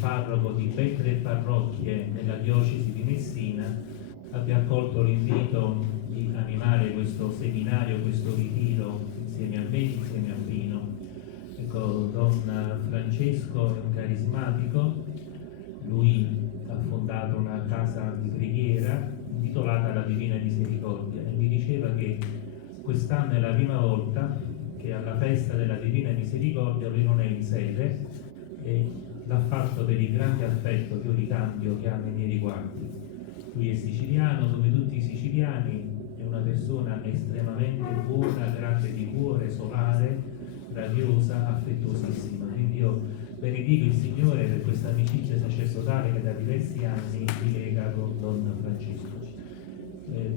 parroco di ben 3 parrocchie nella diocesi di Messina, abbia accolto l'invito di animare questo seminario, questo ritiro insieme a me, insieme a Pino. Ecco, Don Francesco è un carismatico, lui ha fondato una casa di preghiera intitolata La Divina Misericordia e mi diceva che quest'anno è la prima volta che alla festa della Divina Misericordia lui non è in sede e l'ha fatto per il grande affetto che io ricambio che ha nei miei riguardi. Lui è siciliano, come tutti i siciliani, è una persona estremamente buona, grande di cuore, solare, radiosa, affettuosissima. Quindi io benedico il Signore per questa amicizia sacerdotale che da diversi anni mi lega con Don Francesco.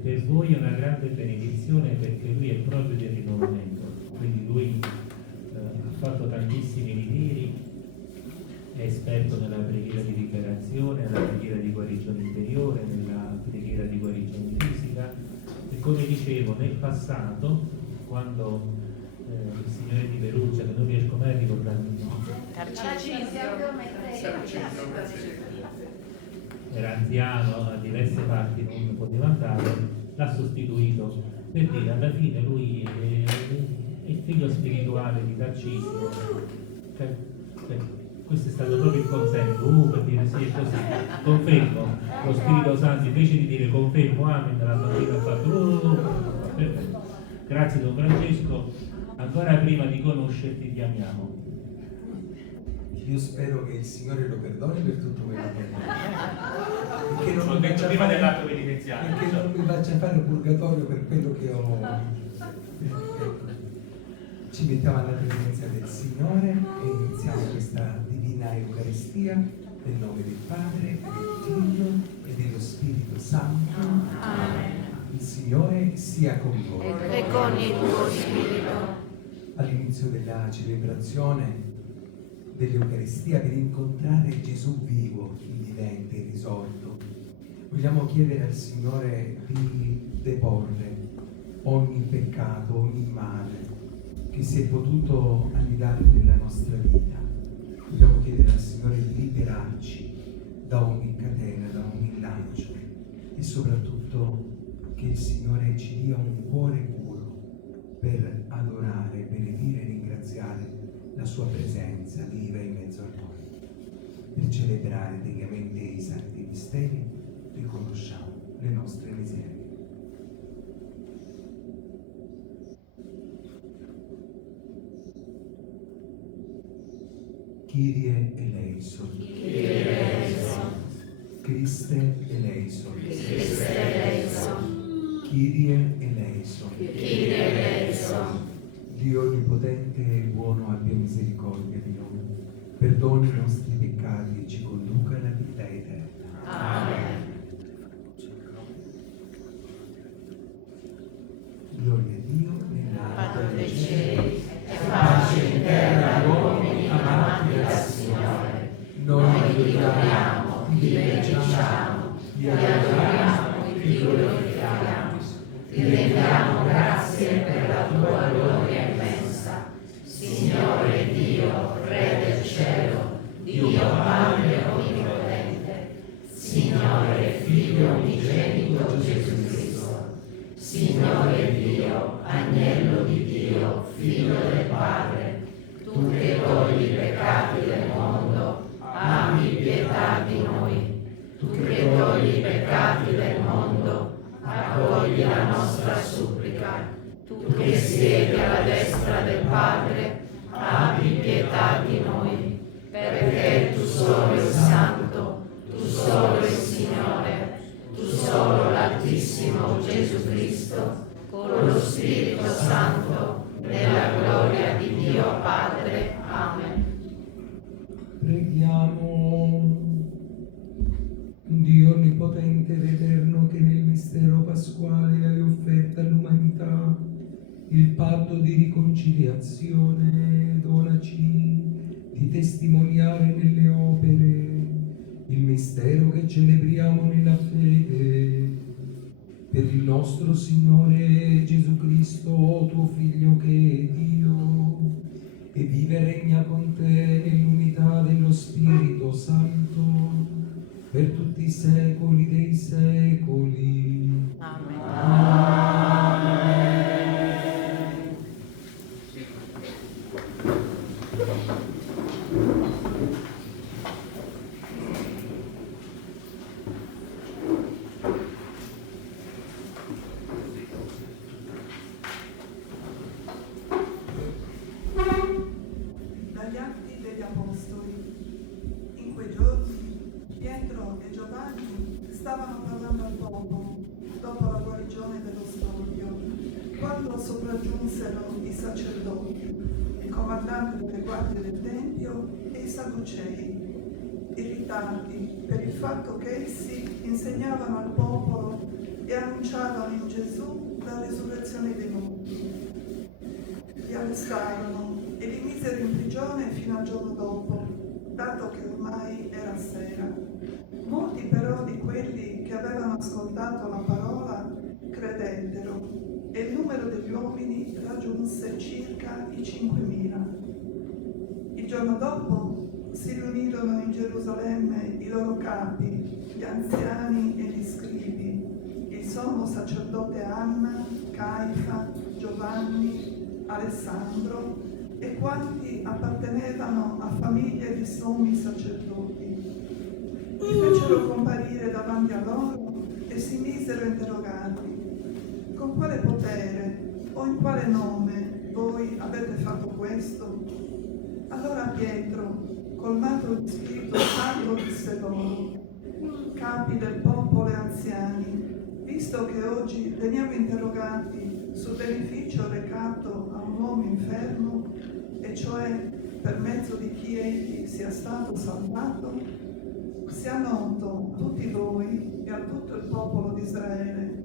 Per voi è una grande benedizione perché lui è proprio del rinnovamento, quindi lui ha fatto tantissimi ritiri, è esperto nella preghiera di liberazione, nella preghiera di guarigione interiore, nella preghiera di guarigione fisica e come dicevo nel passato, quando il Signore di Perugia, che non riesco mai a ricordarmi il nome, era anziano, a diverse parti non poteva andare, l'ha sostituito per dire alla fine lui è il figlio spirituale di Tarcisio. Questo è stato proprio il consenso, per dire sì, è così, confermo, lo Spirito Santo invece di dire confermo, amen, la bambina ha fatto, perfetto. Grazie Don Francesco, ancora prima di conoscerti ti amiamo. Io spero che il Signore lo perdoni per tutto quello che ha fatto. Perché non detto prima dell'atto penitenziale. Perché non mi faccia fare il purgatorio per quello che ho. Ci mettiamo alla presenza del Signore e iniziamo questa divina Eucaristia nel nome del Padre, del Figlio e dello Spirito Santo. sia con voi. E con il tuo spirito. All'inizio della celebrazione dell'Eucaristia, per incontrare Gesù vivo, il vivente, il risorto, vogliamo chiedere al Signore di deporre ogni peccato, ogni male che si è potuto annidare nella nostra vita. Vogliamo chiedere al Signore di liberarci da ogni catena, da ogni lancio, e soprattutto che il Signore ci dia un cuore puro per adorare, benedire e ringraziare la sua presenza viva in mezzo a noi. Per celebrare degnamente i santi misteri riconosciamo le nostre miserie. Kyrie eleison. Kyrie eleison. Christe eleison. Christe eleison. Kyrie eleison. Kyrie eleison. Dio Onnipotente e Buono abbia misericordia di noi, perdoni i nostri peccati e ci conduca alla vita eterna. Amen. Gloria a Dio nell'alto Padre dei dei cieli, cieli, e pace in terra agli uomini amati dal Signore. Noi ti odiamo, ti benediciamo, ti adoriamo e ti glorifichiamo. Ti rendiamo grazie per la tua gloria immensa. Signore Dio, Re del cielo, Dio Padre onnipotente, Signore Figlio unigenito Gesù Cristo, Signore Dio, Agnello di Dio, Figlio del Padre, tu che togli i peccati del mondo, abbi pietà di noi. Tu che togli i peccati del mondo, accogli la nostra supplica. Tu che siedi alla destra del Padre, abbi pietà di noi, perché tu solo il Santo, tu solo il Signore, tu solo l'Altissimo Gesù Cristo, con lo Spirito Santo, nella gloria di Dio Padre. Amen. Preghiamo. Dio Onnipotente ed Eterno, che nel mistero pasquale hai offerto all'umanità il patto di riconciliazione, donaci di testimoniare nelle opere il mistero che celebriamo nella fede. Per il nostro Signore Gesù Cristo, tuo Figlio, che è Dio e vive e regna con te nell'unità dello Spirito Santo, per tutti i secoli dei secoli. Amen. Amen. Dagli Atti degli Apostoli. In quei giorni Pietro e Giovanni stavano parlando al popolo dopo la guarigione dello storpio, quando sopraggiunsero i sacerdoti, il comandante delle guardie del Tempio e i Sadducei, irritati per il fatto che essi insegnavano al popolo e annunciavano in Gesù la resurrezione dei morti. Li arrestarono e li misero in prigione fino al giorno dopo, dato che ormai era sera. Molti però di quelli che avevano ascoltato la parola credettero, e il numero degli uomini raggiunse circa i 5.000. Il giorno dopo si riunirono in Gerusalemme i loro capi, gli anziani e gli scribi, il sommo sacerdote Anna, Caifa, Giovanni, Alessandro e quanti appartenevano a famiglie di sommi sacerdoti. Li fecero comparire davanti a loro e si misero a interrogarli: con quale potere o in quale nome voi avete fatto questo? Allora Pietro, colmato di Spirito Santo, disse loro: capi del popolo e anziani, visto che oggi veniamo interrogati sul beneficio recato a un uomo infermo, e cioè per mezzo di chi egli sia stato salvato, sia noto a tutti voi e a tutto il popolo di Israele.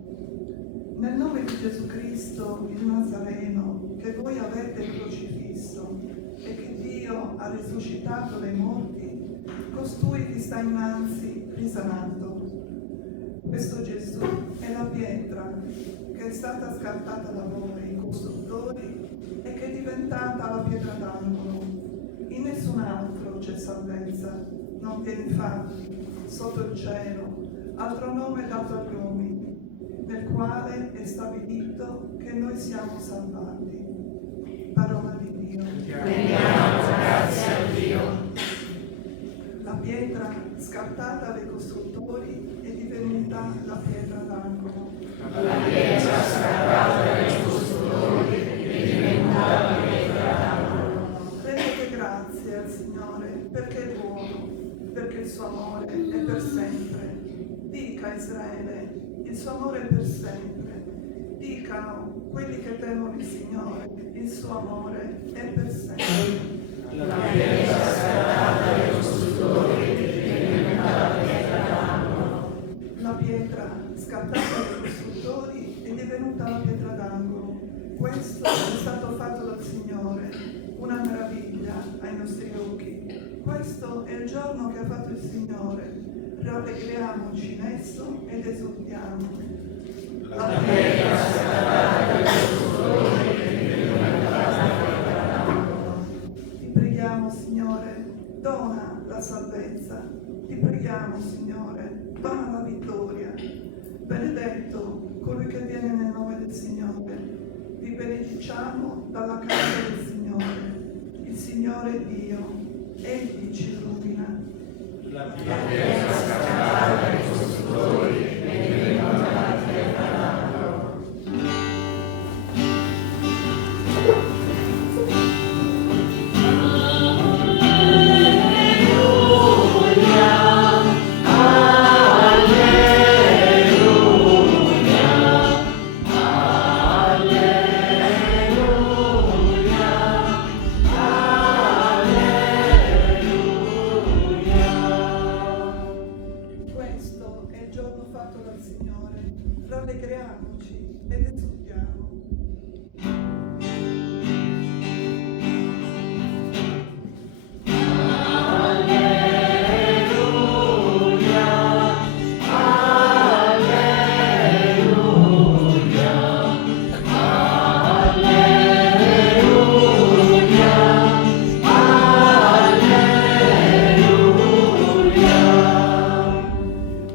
Nel nome di Gesù Cristo, il Nazareno, che voi avete crocifisso e che Dio ha risuscitato dai morti, costui vi sta innanzi risanando. Questo Gesù è la pietra che è stata scartata da voi, costruttori, e che è diventata la pietra d'angolo. In nessun altro c'è salvezza, non vi è infatti sotto il cielo altro nome dato agli uomini, nel quale è stabilito che noi siamo salvati. Parola di Dio. Rendiamo grazie a Dio. La pietra scartata dai costruttori è divenuta la pietra d'angolo. La pietra scartata dai costruttori è divenuta la pietra d'angolo. Rendete grazie al Signore perché è buono, perché il suo amore è per sempre. Dica Israele, il suo amore è per sempre. Dicano quelli che temono il Signore, il suo amore è per sempre. La pietra scartata dai costruttori è divenuta la pietra d'angolo. La pietra scattata dai costruttori è divenuta la pietra d'angolo. Questo è stato fatto dal Signore, una meraviglia ai nostri occhi. Questo è il giorno che ha fatto il Signore. Rallegriamoci in esso ed esultiamo. La pietra scartata dai costruttori è divenuta la pietra d'angolo. Ti preghiamo, Signore, dona la salvezza. Ti preghiamo, Signore, dona la vittoria. Benedetto colui che viene nel nome del Signore. Vi benediciamo dalla casa del Signore. Il Signore è Dio, Egli ci illumina. La pietra scartata dai costruttori è divenuta la pietra d'angolo. Questo è il giorno fatto dal Signore. Rallegriamoci ed esultiamo.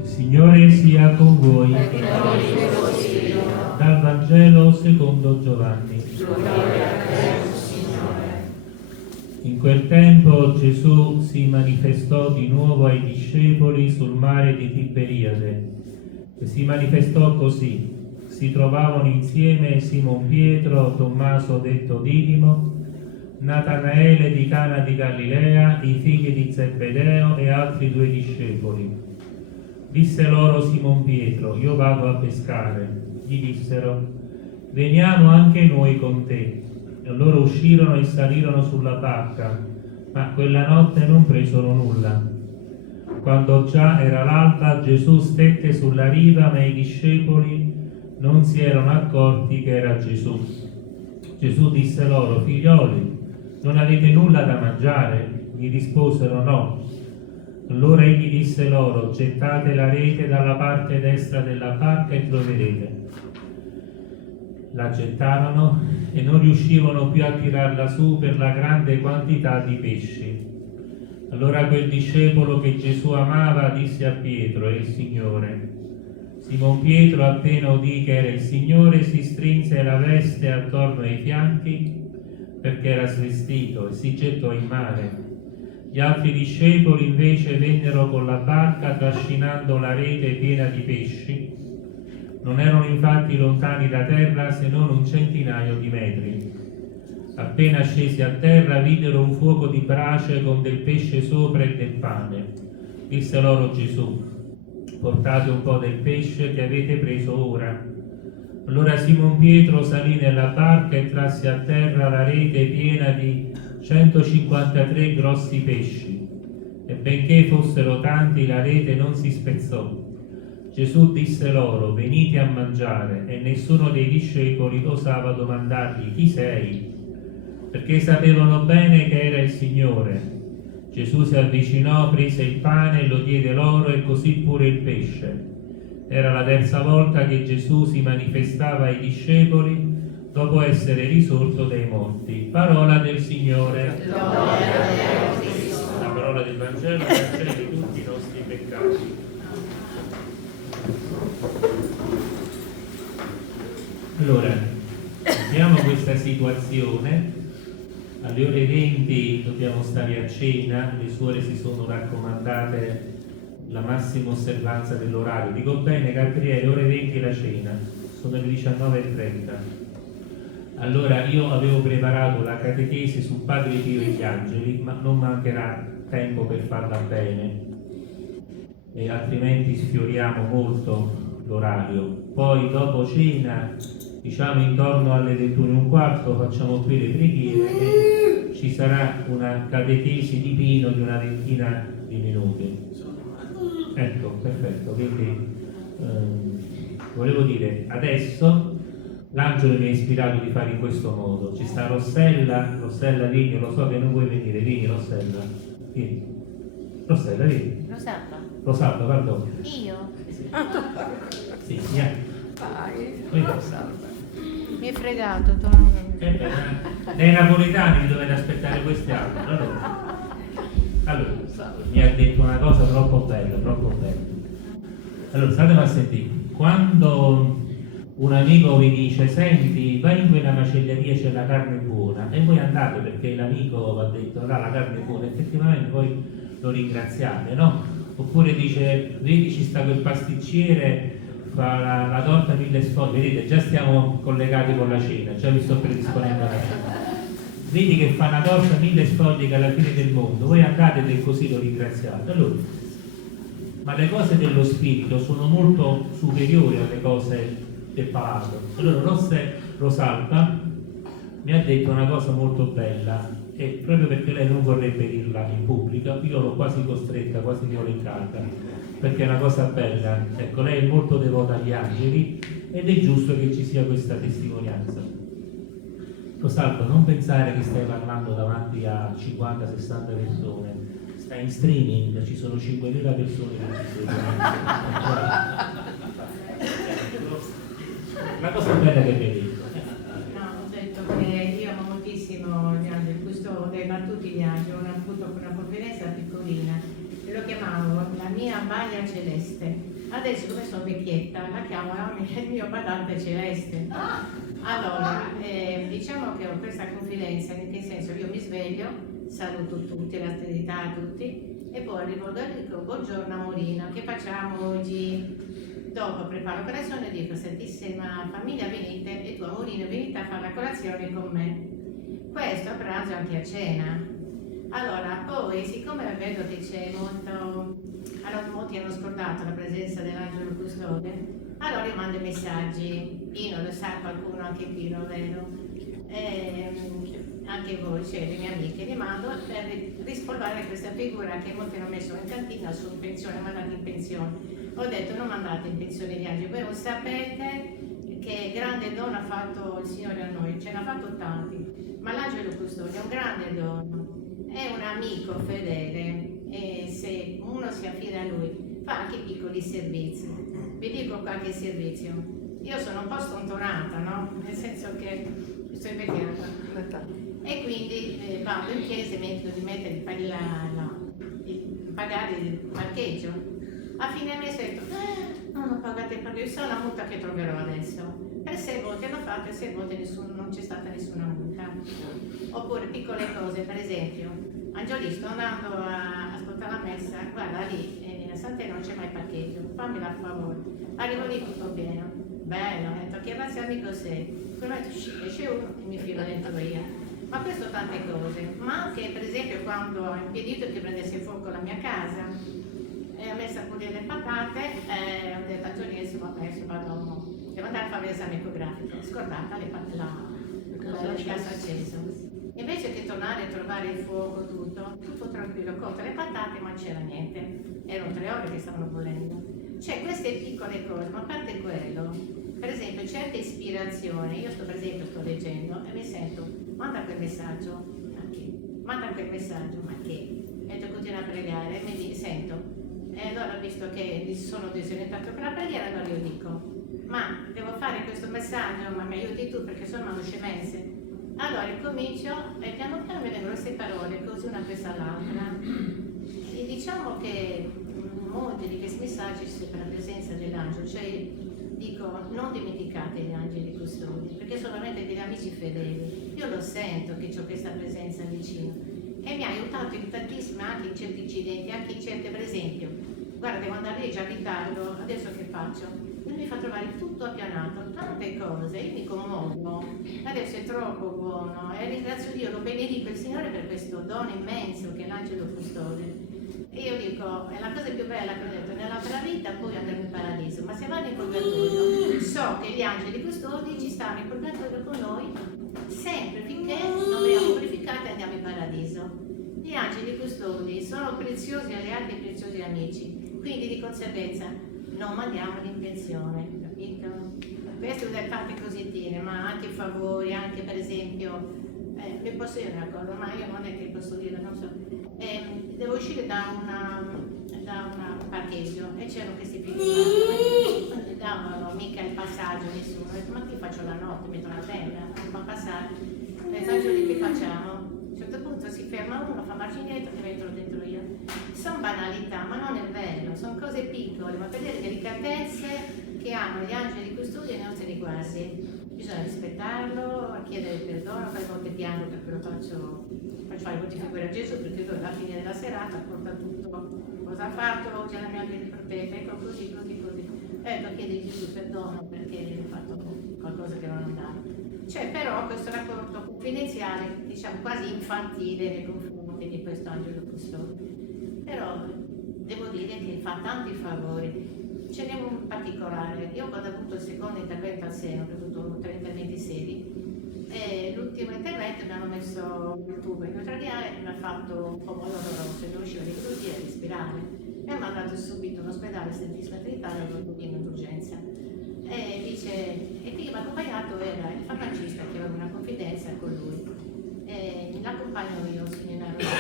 Il Signore sia con voi. Dal Vangelo secondo Giovanni. In quel tempo Gesù si manifestò di nuovo ai discepoli sul mare di Tiberiade e si manifestò così. Si trovavano insieme Simon Pietro, Tommaso detto Didimo, Natanaele di Cana di Galilea, i figli di Zebedeo e altri 2 discepoli. Disse loro Simon Pietro: io vado a pescare. Gli dissero: veniamo anche noi con te. E loro uscirono e salirono sulla barca, ma quella notte non presero nulla. Quando già era l'alba, Gesù stette sulla riva, ma i discepoli non si erano accorti che era Gesù. Gesù disse loro: figlioli, non avete nulla da mangiare? Gli risposero: no. Allora egli disse loro: gettate la rete dalla parte destra della barca e troverete. La gettarono e non riuscivano più a tirarla su per la grande quantità di pesci. Allora quel discepolo che Gesù amava disse a Pietro: è il Signore. Simon Pietro, appena udì che era il Signore, si strinse la veste attorno ai fianchi perché era svestito e si gettò in mare. Gli altri discepoli invece vennero con la barca trascinando la rete piena di pesci. Non erano infatti lontani da terra se non un centinaio di metri. Appena scesi a terra videro un fuoco di brace con del pesce sopra e del pane. Disse loro Gesù: portate un po' del pesce che avete preso ora. Allora Simon Pietro salì nella barca e trasse a terra la rete piena di 153 grossi pesci. E benché fossero tanti, la rete non si spezzò. Gesù disse loro: venite a mangiare, e nessuno dei discepoli osava domandargli: chi sei? Perché sapevano bene che era il Signore. Gesù si avvicinò, prese il pane e lo diede loro, e così pure il pesce. Era la terza volta che Gesù si manifestava ai discepoli dopo essere risorto dai morti. Parola del Signore. La parola del Vangelo cancelli tutti i nostri peccati. Allora, abbiamo questa situazione. Alle ore 20 dobbiamo stare a cena, le suore si sono raccomandate la massima osservanza dell'orario. Dico bene, Gabriele, ore 20 la cena, sono le 19:30. Allora io avevo preparato la catechesi su Padre Pio e gli angeli, ma non mancherà tempo per farla bene, e altrimenti sfioriamo molto l'orario. Poi dopo cena, diciamo intorno alle 21:15, facciamo qui le preghiere e ci sarà una catechesi di Pino di una ventina di minuti. Ecco, perfetto. Quindi volevo dire, adesso l'angelo mi ha ispirato di fare in questo modo. Ci sta Rossella, vieni, lo so che non vuoi venire, vieni Rossella, vieni. Rossella, vieni. Rosalba, perdono. Io? Sì, vieni. Vai, Mi hai fregato, tu. Dai napoletani dovete aspettare queste altre. Allora, mi ha detto una cosa troppo bella, troppo bella. Allora, statemi a sentire. Quando un amico vi dice: senti, vai in quella macelleria, c'è la carne buona, e voi andate perché l'amico vi ha detto là la carne è buona, effettivamente poi lo ringraziate, no? Oppure dice: vedi, ci sta quel pasticcere, fa la torta 1000 sfogli, vedete, già stiamo collegati con la cena, già vi sto predisponendo alla cena. Vedi che fa una torta 1000 sfogli che è alla fine del mondo, voi andate e così lo ringraziate. Allora, ma le cose dello spirito sono molto superiori alle cose del palato. Allora Rosalba mi ha detto una cosa molto bella, e proprio perché lei non vorrebbe dirla in pubblico, io l'ho quasi costretta, quasi violentata, perché è una cosa bella. Ecco, lei è molto devota agli angeli ed è giusto che ci sia questa testimonianza. Rosalba, non pensare che stai parlando davanti a 50-60 persone, stai in streaming, ci sono 5.000 persone che ti seguono. La cosa bella che mi hai detto. No, ho detto che io amo moltissimo gli angeli, questo dei battuti gli angeli, ho avuto una confidenza piccolina, e lo chiamavo la mia balia celeste. Adesso, come sono vecchietta, la chiamo il mio badante celeste. Allora, diciamo che ho questa confidenza, in che senso io mi sveglio, saluto tutti, la sterilità a tutti, e poi arrivo da lì, dico: buongiorno Amorina, che facciamo oggi? Dopo preparo colazione e dico: santissima famiglia, venite, e tu Amorina venite a fare la colazione con me. Questo a pranzo e anche a cena. Allora, poi, siccome vedo che c'è molto, allora molti hanno scordato la presenza dell'angelo custode, allora io mando messaggi. Pino, lo sa qualcuno, anche Pino, vero? Anche voi, cioè le mie amiche, li mando per rispolvare questa figura che molti hanno messo in cantina su pensione, mandate in pensione. Ho detto: non mandate in pensione gli angeli, voi non sapete che grande dono ha fatto il Signore a noi, ce n'ha fatto tanti, ma l'angelo custode è un grande dono, è un amico fedele, e se uno si affida a lui fa anche piccoli servizi. Vi dico qualche servizio: io sono un po' stontonata, no? Nel senso che sto invecchiata, e quindi vado in chiesa e metto di mettere pagare il parcheggio. A fine mese ho detto: non ho pagato il parcheggio, sarà una multa che troverò adesso. Per 6 volte l'ho fatto e 6 volte non c'è stata nessuna multa. Oppure piccole cose, per esempio, Angioli, sto andando a ascoltare la messa, guarda lì, a Sant'Elena non c'è mai parcheggio, fammela a favore. Arrivo lì tutto pieno, bello, ho detto: che razza amico sei? Poi esce uno e mi filo dentro io. Ma questo tante cose, ma anche per esempio quando ho impedito che prendesse fuoco la mia casa, ho messo a pulire le patate, ho detto a Giorgio: adesso vado, devo andare a fare l'esame ecografico, scordata la di gas acceso. Invece che tornare a trovare il fuoco, tutto tranquillo, cotte le patate, ma non c'era niente, erano 3 ore che stavano bollendo. C'è questa queste piccole cose, ma a parte quello, per esempio certe ispirazioni, io per esempio sto leggendo e mi sento, manda quel messaggio, ma che? Manda quel messaggio, ma che? E tu continui a pregare e mi sento. E allora, visto che sono disorientato per la preghiera, allora io dico, ma devo fare questo messaggio, ma mi aiuti tu perché sono una scemenze. Allora comincio e piano piano mi vengono queste parole, così una presa all'altra. E diciamo che molti di questi messaggi sono per la presenza dell'angelo, cioè dico non dimenticate gli angeli custodi, perché sono veramente degli amici fedeli. Io lo sento che ho questa presenza vicino e mi ha aiutato in tantissime, anche in certi incidenti, anche in certe, per esempio, guarda, devo andare lì già in ritardo, adesso che faccio? Lui mi fa trovare tutto appianato, tante cose, io mi commuovo, adesso è troppo buono e ringrazio Dio, lo benedico il Signore per questo dono immenso che è l'angelo custode. E io dico, è la cosa più bella che ho detto, nell'altra vita poi andremo in paradiso, ma se vado in purgatorio, so che gli angeli custodi ci stanno in purgatorio con noi, sempre finché non veniamo purificati e andiamo in paradiso. Gli angeli custodi sono preziosi alleati e preziosi amici, quindi di conseguenza non mandiamo l'intenzione, capito? Queste sono tante cosettine, ma anche favori, anche per esempio, vi posso dire una cosa, ma io non è che posso dire, non so, devo uscire da un parcheggio e c'erano questi figli, non mi davano mica il passaggio nessuno, ho detto ma qui faccio la notte, metto la tenda, non fa passare, lì che facciamo? A un certo punto si ferma uno, fa marcia indietro e entro dentro io. Sono banalità, ma non è vero, sono cose piccole, ma per delle delicatezze che hanno gli angeli custodi ai nostri riguardi. Bisogna rispettarlo, chiedere perdono, fare volte piango perché lo faccio fare molti figure a Gesù, perché lui alla fine della serata porta tutto, cosa ha fatto, oggi alla mia vita protetta, ecco così. Ecco, chiedi Gesù perdono perché ho fatto qualcosa che non andava. C'è però questo rapporto confidenziale, diciamo quasi infantile nei confronti di questo angelo custode. Però devo dire che fa tanti favori. Ce n'è un particolare, io quando ho avuto il secondo intervento al seno, ho avuto 3 interventi seri, e l'ultimo intervento mi hanno messo il tubo endotracheale e mi ha fatto un pomodoro rosso, non riuscivo di così a respirare. Mi ha mandato subito in ospedale, Santissima Trinità, l'avevo in urgenza. E dice, e qui mi ha accompagnato era il farmacista che aveva una confidenza con lui. E l'accompagno io, signora Rosa.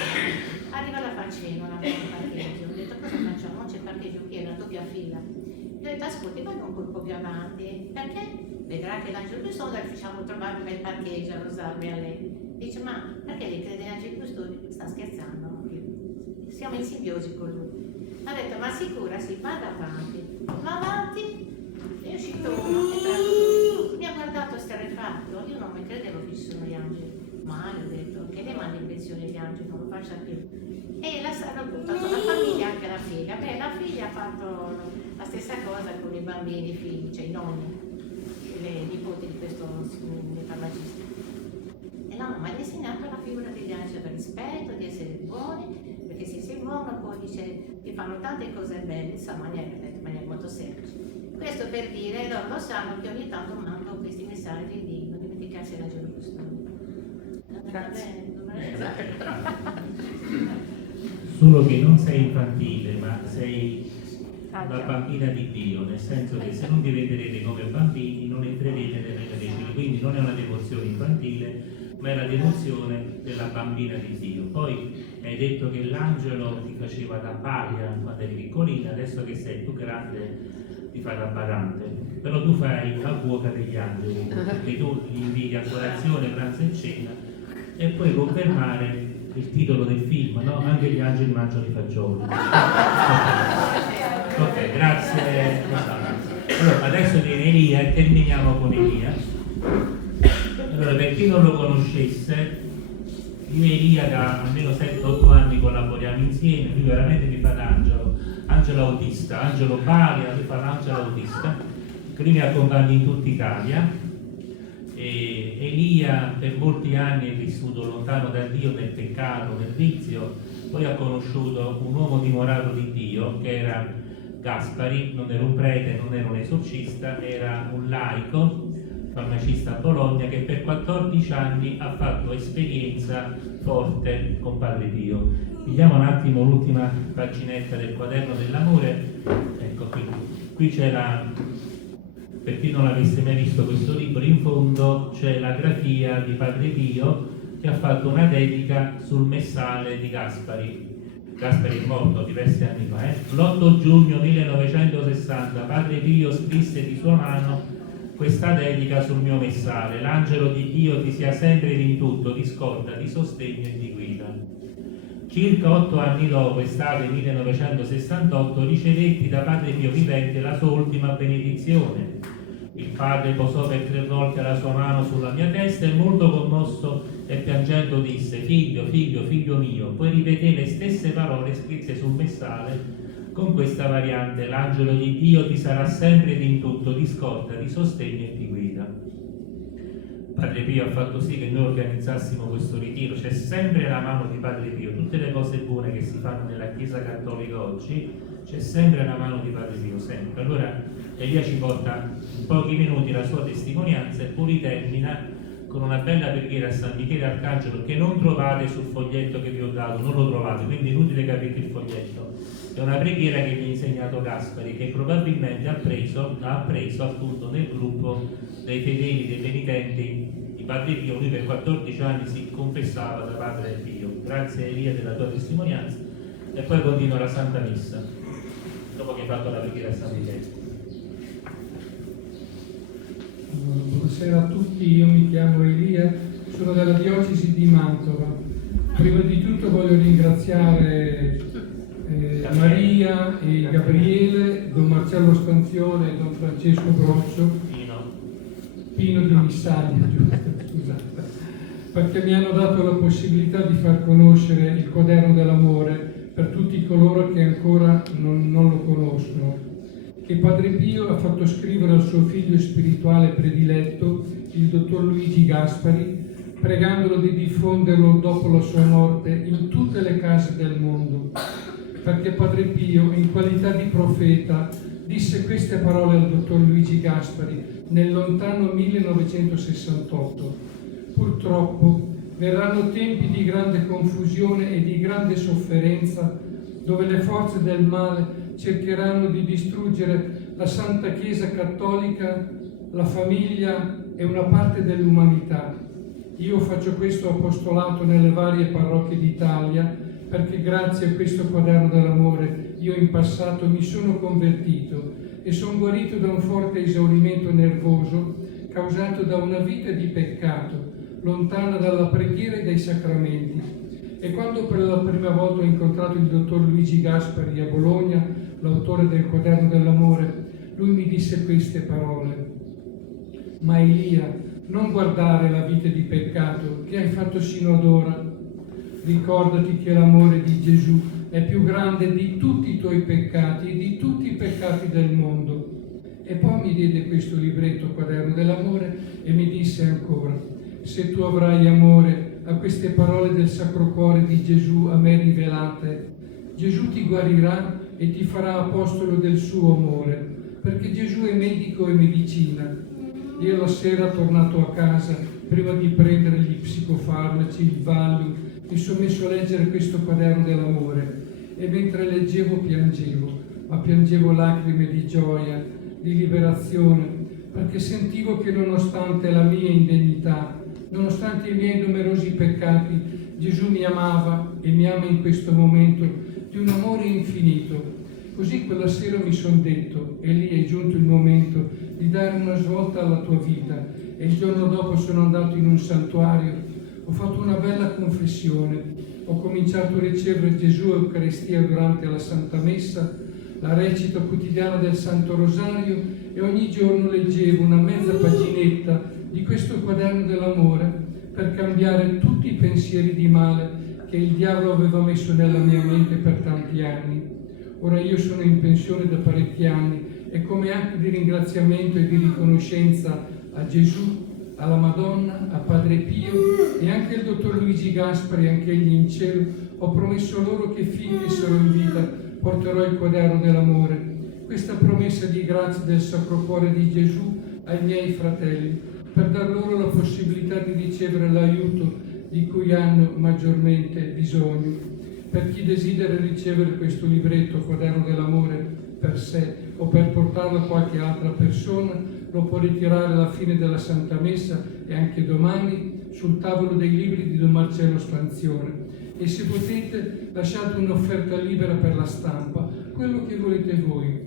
Arriva la faccina, non abbiamo parcheggio. Ho detto cosa facciamo? Non c'è parcheggio qui, è una doppia fila. Io ho detto ascolti, vai un po' più avanti, perché vedrà che l'angelo custode facciamo trovare un bel parcheggio a Rosario e a lei. Dice, ma perché lei crede agli custodi? Sta scherzando? Siamo in simbiosi con lui. Ha detto, ma sicura? Sì, vada avanti. Va avanti, è uscito uno, mi ha guardato esterrefatto, io non mi credevo che ci sono gli angeli. Ma ho detto, che ne manda in pensione gli angeli, non lo faccia più. E hanno buttato la famiglia, anche la figlia. Beh, la figlia ha fatto la stessa cosa con i bambini, i figli, cioè i nonni, le nipoti di questo farmacista. E la mamma gli ha insegnato la figura degli angeli, per rispetto, di essere buoni, perché se sei buono poi dice, ti fanno tante cose belle, insomma, in maniera molto semplice. Questo per dire, loro lo sanno che ogni tanto mando questi messaggi di non dimenticarsi l'angelo custode. Solo che non sei infantile, ma sei una bambina di Dio, nel senso che se non diventerete come bambini non entrerete nel regno dei cieli, quindi non è una devozione infantile, ma è la devozione della bambina di Dio. Poi hai detto che l'angelo ti faceva da balia quando eri piccolina, adesso che sei più grande ti fai da badante, però tu fai la cuoca degli angeli, perché tu gli invii a colazione, pranzo e cena. E puoi confermare il titolo del film, no? Anche gli angeli mangiano i fagioli. Ok, grazie. Allora, adesso viene Elia e terminiamo con Elia. Allora, per chi non lo conoscesse, io e Elia da almeno 7-8 anni collaboriamo insieme, lui veramente mi fa l'angelo, angelo autista, angelo Balia, mi fa l'angelo autista, che lui mi accompagna in tutta Italia. E Elia per molti anni è vissuto lontano da Dio nel peccato, nel vizio, poi ha conosciuto un uomo dimorato di Dio che era Gaspari, non era un prete, non era un esorcista, era un laico, farmacista a Bologna, che per 14 anni ha fatto esperienza forte con Padre Pio. Vediamo un attimo l'ultima paginetta del quaderno dell'amore, ecco qui Qui c'è per chi non avesse mai visto questo libro, in fondo c'è la grafia di Padre Pio che ha fatto una dedica sul messale di Gaspari. Gaspari è morto diversi anni fa. L'8 giugno 1960 Padre Pio scrisse di sua mano questa dedica sul mio messale: l'angelo di Dio ti sia sempre ed in tutto, di scorta, di sostegno e di guida. Circa 8 anni dopo, estate 1968, ricevetti da Padre Pio vivente la sua ultima benedizione. Il padre posò per 3 volte la sua mano sulla mia testa e molto commosso e piangendo disse: figlio, figlio, figlio mio. Poi ripeté le stesse parole scritte sul messale con questa variante: l'angelo di Dio ti sarà sempre ed in tutto, di scorta, di sostegno e di guida. Padre Pio ha fatto sì che noi organizzassimo questo ritiro. C'è sempre la mano di Padre Pio. Tutte le cose buone che si fanno nella Chiesa Cattolica oggi, c'è sempre la mano di Padre Pio, sempre. Allora Elia ci porta in pochi minuti la sua testimonianza e poi termina con una bella preghiera a San Michele Arcangelo che non trovate sul foglietto che vi ho dato, non lo trovate, quindi inutile che aprite il foglietto. È una preghiera che mi ha insegnato Gaspari, che probabilmente ha preso appunto nel gruppo dei fedeli, dei penitenti di Padre Pio. Lui per 14 anni si confessava da Padre Pio. Grazie Elia della tua testimonianza. E poi continua la Santa Messa, dopo che hai fatto la preghiera a San Michele. Buonasera a tutti, io mi chiamo Elia, sono della diocesi di Mantova. Prima di tutto voglio ringraziare Maria e Gabriele, Don Marcello Stanzione e Don Francesco Broccio, Pino di Missaglia, scusate, perché mi hanno dato la possibilità di far conoscere il Quaderno dell'Amore per tutti coloro che ancora non lo conoscono, che Padre Pio ha fatto scrivere al suo figlio spirituale prediletto, il dottor Luigi Gaspari, pregandolo di diffonderlo dopo la sua morte in tutte le case del mondo, perché Padre Pio, in qualità di profeta, disse queste parole al dottor Luigi Gaspari nel lontano 1968: purtroppo verranno tempi di grande confusione e di grande sofferenza, dove le forze del male cercheranno di distruggere la Santa Chiesa Cattolica, la famiglia e una parte dell'umanità. Io faccio questo apostolato nelle varie parrocchie d'Italia perché grazie a questo Quaderno dell'Amore io in passato mi sono convertito e sono guarito da un forte esaurimento nervoso causato da una vita di peccato, lontana dalla preghiera e dai sacramenti. E quando per la prima volta ho incontrato il dottor Luigi Gaspari a Bologna, l'autore del Quaderno dell'Amore, lui mi disse queste parole: ma Elia, non guardare la vita di peccato che hai fatto sino ad ora. Ricordati che l'amore di Gesù è più grande di tutti i tuoi peccati e di tutti i peccati del mondo. E poi mi diede questo libretto, Quaderno dell'Amore, e mi disse ancora: se tu avrai amore a queste parole del Sacro Cuore di Gesù a me rivelate, Gesù ti guarirà e ti farà apostolo del suo amore, perché Gesù è medico e medicina. Io la sera, tornato a casa, prima di prendere gli psicofarmaci, il Valium, mi sono messo a leggere questo Quaderno dell'Amore e mentre leggevo piangevo, ma piangevo lacrime di gioia, di liberazione, perché sentivo che nonostante la mia indegnità, nonostante i miei numerosi peccati, Gesù mi amava e mi ama in questo momento di un amore infinito. Così quella sera mi sono detto: e lì è giunto il momento di dare una svolta alla tua vita. E il giorno dopo sono andato in un santuario, ho fatto una bella confessione, ho cominciato a ricevere Gesù Eucaristia durante la Santa Messa, la recita quotidiana del Santo Rosario e ogni giorno leggevo una mezza paginetta di questo Quaderno dell'Amore per cambiare tutti i pensieri di male che il diavolo aveva messo nella mia mente per tanti anni. Ora io sono in pensione da parecchi anni e come atto di ringraziamento e di riconoscenza a Gesù, alla Madonna, a Padre Pio e anche al dottor Luigi Gaspari, anche egli in cielo, ho promesso loro che finché sarò in vita porterò il Quaderno dell'Amore. Questa promessa di grazia del Sacro Cuore di Gesù ai miei fratelli, per dar loro la possibilità di ricevere l'aiuto di cui hanno maggiormente bisogno. Per chi desidera ricevere questo libretto, Quaderno dell'Amore, per sé o per portarlo a qualche altra persona, lo può ritirare alla fine della Santa Messa e anche domani sul tavolo dei libri di Don Marcello Spanzione. E se potete lasciate un'offerta libera per la stampa, quello che volete voi.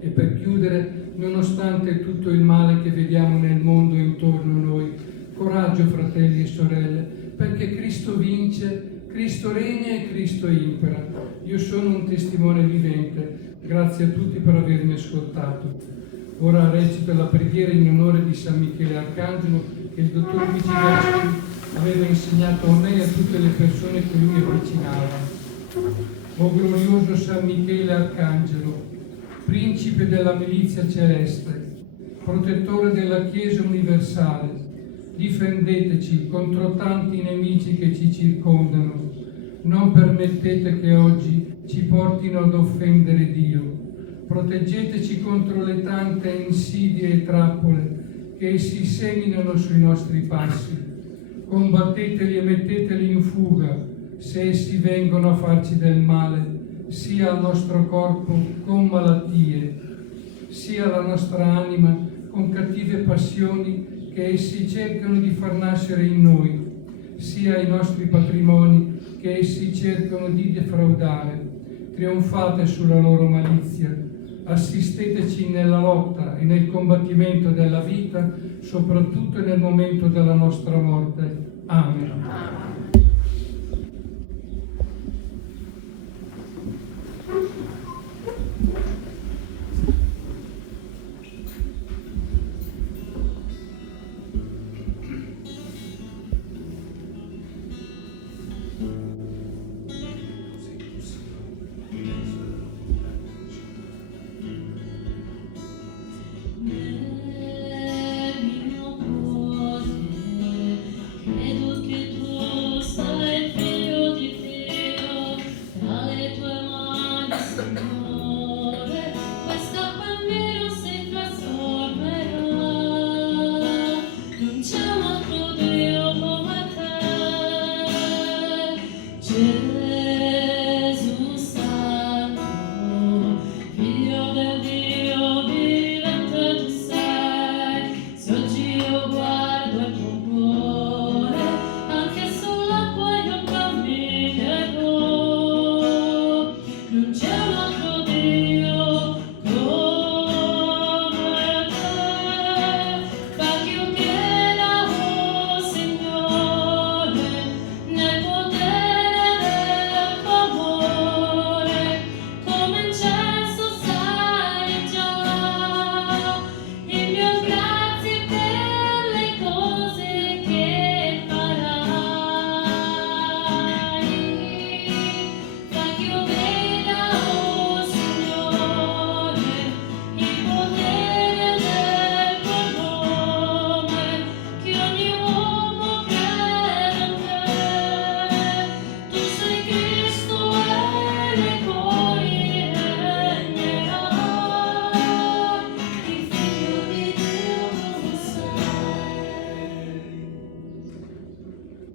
E per chiudere, nonostante tutto il male che vediamo nel mondo intorno a noi, coraggio fratelli e sorelle, perché Cristo vince, Cristo regna e Cristo impera. Io sono un testimone vivente. Grazie a tutti per avermi ascoltato. Ora recito la preghiera in onore di San Michele Arcangelo che il dottor Luigi Gasperi aveva insegnato a me e a tutte le persone che lui avvicinava. O glorioso San Michele Arcangelo, principe della milizia celeste, protettore della Chiesa universale, difendeteci contro tanti nemici che ci circondano. Non permettete che oggi ci portino ad offendere Dio. Proteggeteci contro le tante insidie e trappole che si seminano sui nostri passi. Combatteteli e metteteli in fuga se essi vengono a farci del male, sia al nostro corpo con malattie, sia alla nostra anima con cattive passioni che essi cercano di far nascere in noi, sia ai nostri patrimoni che essi cercano di defraudare. Trionfate sulla loro malizia, assisteteci nella lotta e nel combattimento della vita, soprattutto nel momento della nostra morte. Amen.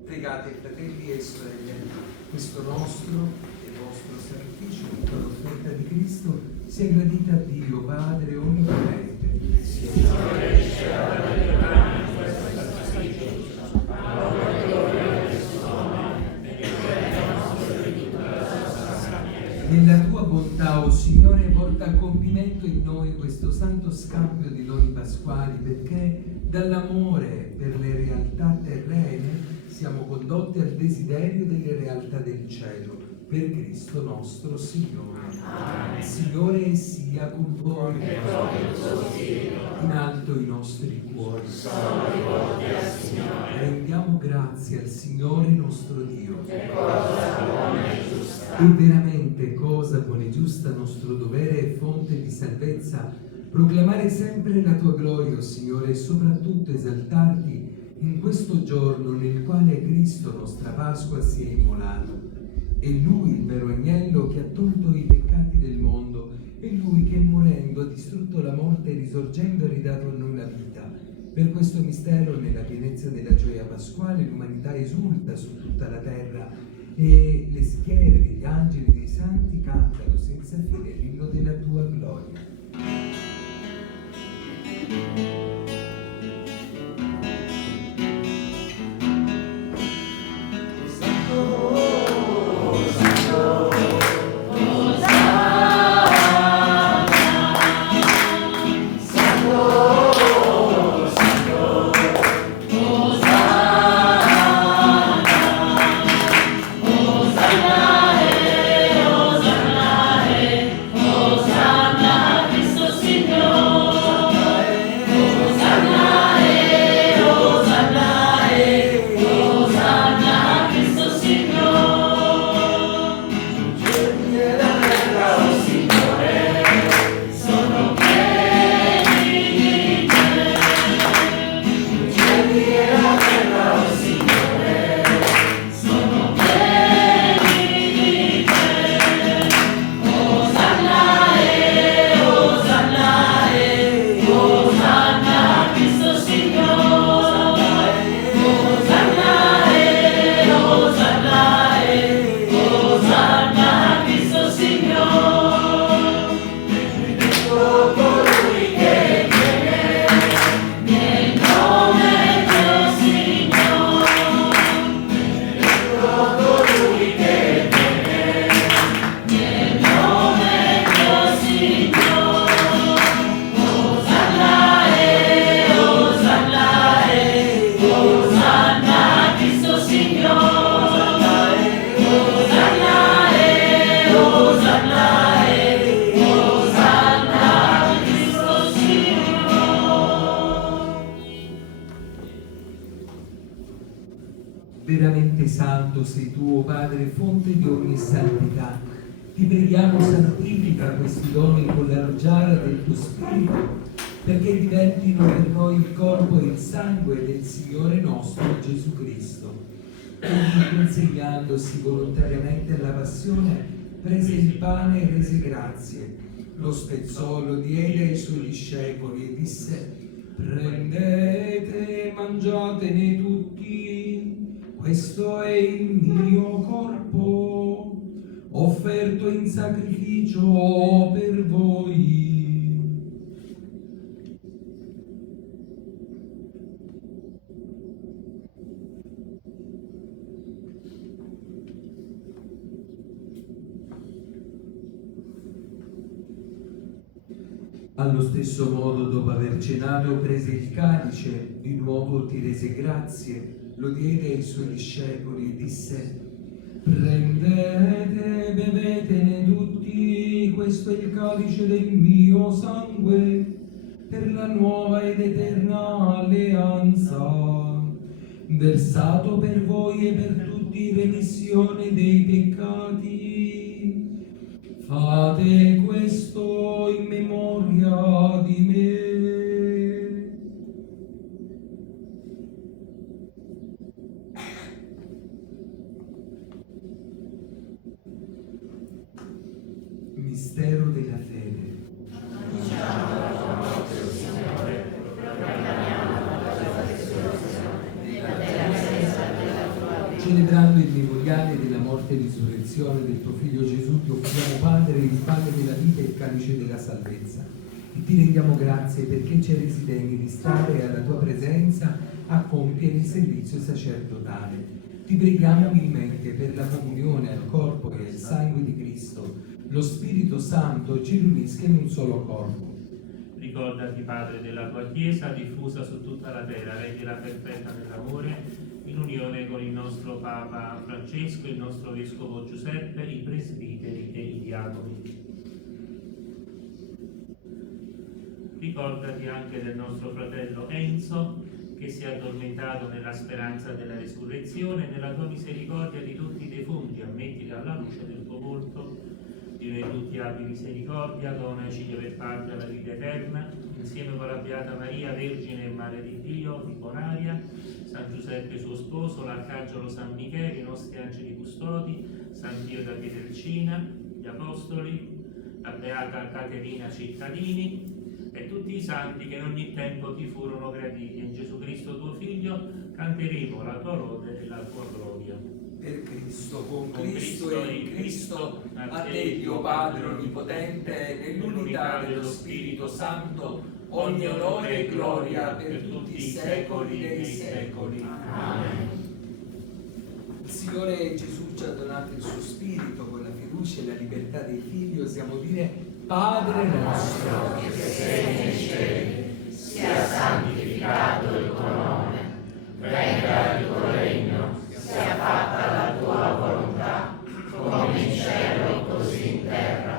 Pregate, fratelli e sorelle, questo nostro e vostro sacrificio, l'offerta di Cristo, sia gradita a Dio, Padre Onnipotente. Signore, riceva la tua mano in questo sacrificio, parola e gloria del suo nome, e per il nostro e di tutta la sua sacra. Nella tua bontà, o Signore, porta a compimento in noi questo santo scambio di doni pasquali, perché dall'amore per le realtà terrene siamo condotti al desiderio delle realtà del cielo, per Cristo nostro Signore. Amen. Signore sia con voi, e con il tuo spirito. In alto i nostri cuori Sono rivolti al Signore. Rendiamo grazie al Signore nostro Dio. È cosa buona e giusta. È veramente cosa buona e giusta, nostro dovere e fonte di salvezza, proclamare sempre la tua gloria, o Signore, e soprattutto esaltarti in questo giorno nel quale Cristo, nostra Pasqua, si è immolato. È Lui il vero agnello che ha tolto i peccati del mondo, è Lui che morendo ha distrutto la morte e risorgendo ha ridato a noi la vita. Per questo mistero, nella pienezza della gioia pasquale, l'umanità esulta su tutta la terra e le schiere degli angeli e dei santi cantano senza fine l'inno della tua gloria. Veramente santo sei tu, o Padre, fonte di ogni santità. Ti preghiamo, santifica questi doni con la rugiada del tuo Spirito, perché diventino per noi il corpo e il sangue del Signore nostro Gesù Cristo. Egli, consegnandosi volontariamente alla passione, prese il pane e rese grazie, lo spezzò, lo diede ai suoi discepoli e disse: prendete e mangiatene tutti, questo è il mio corpo, offerto in sacrificio per voi. Allo stesso modo, dopo aver cenato, prese il calice, di nuovo ti rese grazie, lo diede ai suoi discepoli e disse: prendete e bevetene tutti, questo è il calice del mio sangue, per la nuova ed eterna alleanza, versato per voi e per tutti in remissione dei peccati. Fate questo in memoria di me. Mistero della fede. Celebrando il memoriale della morte e risurrezione del tuo Figlio Gesù, ti offriamo, Padre, il pane della vita e il calice della salvezza. E ti rendiamo grazie perché ci hai resi degni di stare alla tua presenza a compiere il servizio sacerdotale. Ti preghiamo umilmente per la comunione al corpo e al sangue di Cristo. Lo Spirito Santo ci riunisca in un solo corpo. Ricordati, Padre, della tua Chiesa diffusa su tutta la terra, rendila perfetta nell'amore, in unione con il nostro Papa Francesco, il nostro Vescovo Giuseppe, i presbiteri e i diaconi. Ricordati anche del nostro fratello Enzo, che si è addormentato nella speranza della risurrezione, nella tua misericordia di tutti i defunti, ammettili alla luce del tuo volto. Di noi tutti abbi misericordia, donaci di aver parte alla vita eterna, insieme con la Beata Maria, Vergine e Madre di Dio, di Bonaria, San Giuseppe suo sposo, l'Arcangelo San Michele, i nostri angeli custodi, San Pio da Pietrelcina, gli Apostoli, la Beata Caterina Cittadini e tutti i santi che in ogni tempo ti furono graditi. In Gesù Cristo tuo Figlio canteremo la tua lode e la tua gloria. per Cristo, con con Cristo e in Cristo, a te Dio Padre Onnipotente, nell'unità dello Spirito Santo, ogni onore e gloria per tutti i secoli dei secoli. Amen. Il Signore Gesù ci ha donato il suo Spirito con la fiducia e la libertà dei figli, osiamo dire: Padre nostro Che sei nei cieli, sia santificato il tuo nome, venga il tuo regno, sia fatta la tua volontà, come in cielo così in terra.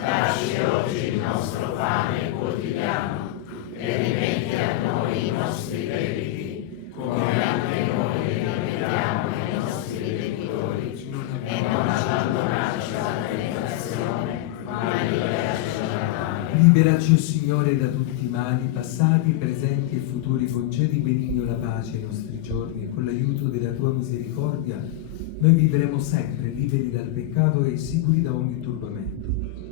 Dacci oggi il nostro pane quotidiano e rimetti a noi i nostri debiti, come anche noi li rimettiamo ai nostri debitori, e non abbandonarci alla tentazione, ma liberaci dal male. Liberaci, o Signore, da tutti i mali, passati, presenti e futuri. Concedi benigno la pace ai nostri giorni e con l'aiuto della tua misericordia noi vivremo sempre liberi dal peccato e sicuri da ogni turbamento,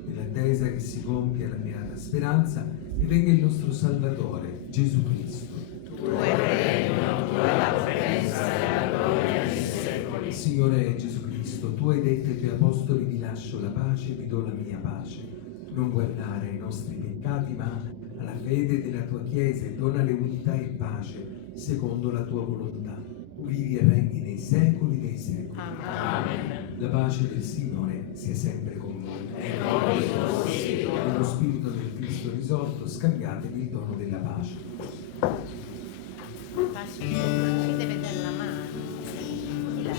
nell'attesa che si compia la beata speranza e venga il nostro Salvatore, Gesù Cristo. Tuo è il regno, tua è la potenza e la gloria nei secoli. Signore Gesù Cristo, tu hai detto ai tuoi apostoli: vi lascio la pace, vi do la mia pace. Non guardare ai nostri peccati, ma alla fede della tua Chiesa, e donale unità e pace, secondo la tua volontà. Tu vivi e regni nei secoli dei secoli. Amen. La pace del Signore sia sempre con voi. E con il tuo spirito. Nello Spirito del Cristo risorto, scambiatevi il dono della pace. Ci deve dare la mano. Di là.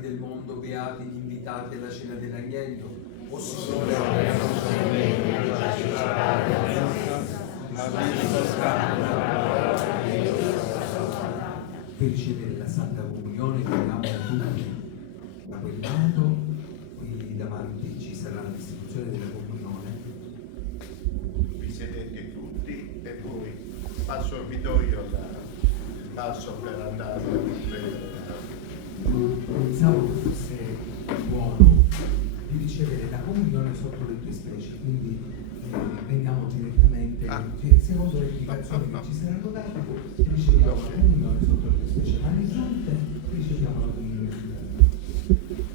Del mondo, beati gli invitati alla cena dell'agnello. O Signore, per ricevere la Santa Comunione chiediamo a tutti da quel lato, qui davanti ci sarà la distribuzione della Comunione. Vi sedete tutti e poi vi do io il passo per andare a prendere. Pensavo che fosse buono di ricevere la comunione sotto le tue specie, quindi veniamo direttamente, secondo le indicazioni che ci saranno date, riceviamo la comunione sotto le tue specie, ma alle giunte riceviamo la comunione di Thank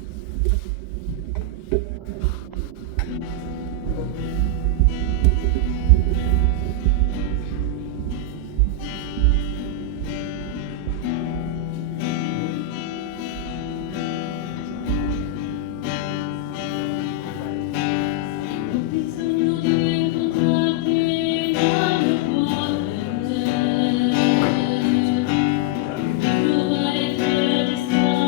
you.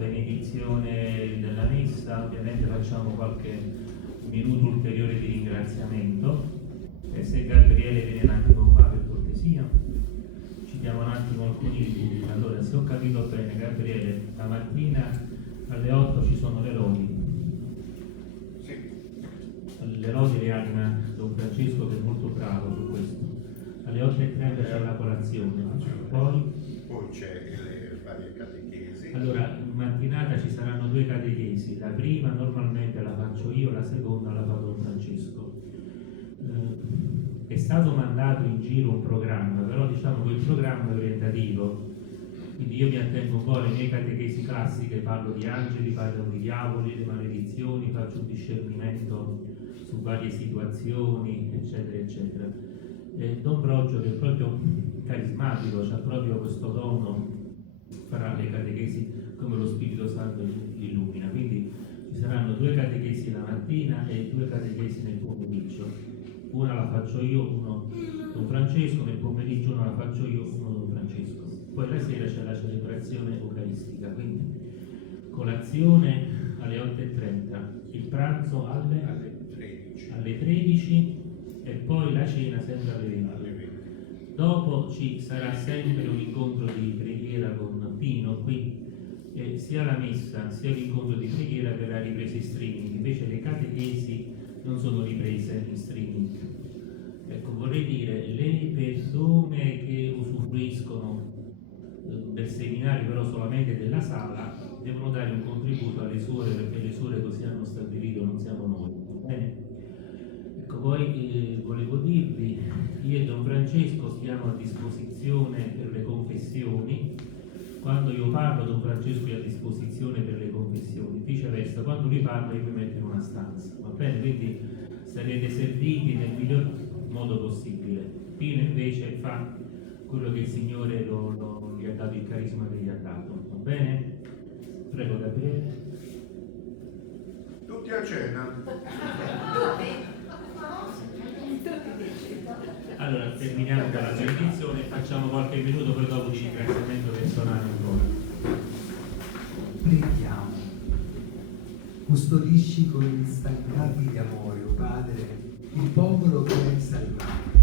benedizione della messa, ovviamente facciamo qualche minuto ulteriore di ringraziamento e se Gabriele viene un attimo qua per cortesia ci diamo un attimo alcuni minuti. Allora, se ho capito bene, Gabriele, la mattina alle 8 ci sono le lodi. Sì, Le lodi le anima Don Francesco, che è molto bravo su questo. Alle 8:30 c'è la colazione, poi c'è le varie catechesi. allora in mattinata ci saranno 2 catechesi, la prima normalmente la faccio io, la seconda la fa Don Francesco. È stato mandato in giro un programma, però diciamo che il programma è orientativo, quindi io mi attengo un po' alle mie catechesi classiche, parlo di angeli, parlo di diavoli, le maledizioni, faccio un discernimento su varie situazioni, eccetera, eccetera. Don Brogio, che è proprio carismatico, c'ha proprio questo dono, farà le catechesi come lo Spirito Santo illumina. Quindi ci saranno 2 catechesi la mattina e 2 catechesi nel pomeriggio. Una la faccio io, uno Don Francesco, nel pomeriggio una la faccio io, uno Don Francesco. Poi la sera c'è la celebrazione eucaristica, quindi colazione alle 8:30, il pranzo alle 13 e poi la cena sempre alle 20. Dopo ci sarà sempre un incontro di preghiera con Pino qui, e sia la messa sia l'incontro di preghiera verrà ripreso in streaming, invece le catechesi non sono riprese in streaming. Ecco, vorrei dire, le persone che usufruiscono del seminario, però solamente della sala, devono dare un contributo alle suore, perché le suore così hanno stabilito, non siamo noi. Va bene? Ecco, poi volevo dirvi, io e Don Francesco stiamo a disposizione per le confessioni. Quando io parlo, Don Francesco è a disposizione per le confessioni, viceversa, quando lui parla io mi metto in una stanza, va bene? Quindi sarete serviti nel miglior modo possibile. Pino invece fa quello che il Signore gli ha dato, il carisma che gli ha dato, va bene? Prego Gabriele. Tutti a cena. Allora terminiamo con la benedizione e facciamo qualche minuto poi dopo di ringraziamento personale ancora. Preghiamo. Custodisci con gli stancati di amore, o Padre, il popolo che hai salvato,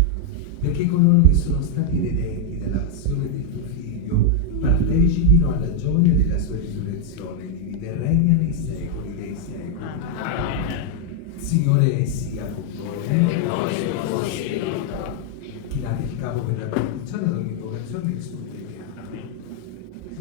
perché coloro che sono stati redenti dalla passione del tuo Figlio partecipino alla gioia della sua risurrezione, vive e regna nei secoli dei secoli. Amen. Signore sia con voi. Chinate il capo per la benedizione ad ogni vocazione risponderà.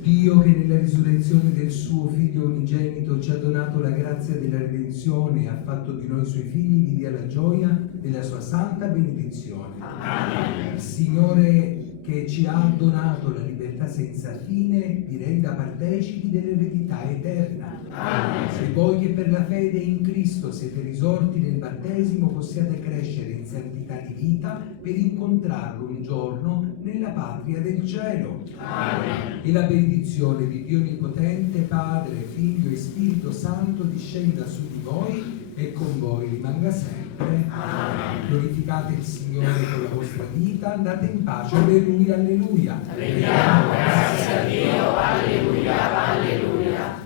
Dio, che nella risurrezione del suo Figlio unigenito ci ha donato la grazia della redenzione e ha fatto di noi suoi figli, vi dia la gioia della sua santa benedizione. Amen. Signore, che ci ha donato la libertà senza fine, vi renda partecipi dell'eredità eterna. Amen. Se voi che per la fede in Cristo siete risorti nel battesimo, possiate crescere in santità di vita per incontrarlo un giorno nella patria del cielo. Amen. E la benedizione di Dio Onnipotente, Padre, Figlio e Spirito Santo discenda su di voi e con voi rimanga sempre. Amen. Glorificate il Signore con la vostra vita, andate in pace. Alleluia, alleluia. Rendiamo grazie a Dio, alleluia, alleluia.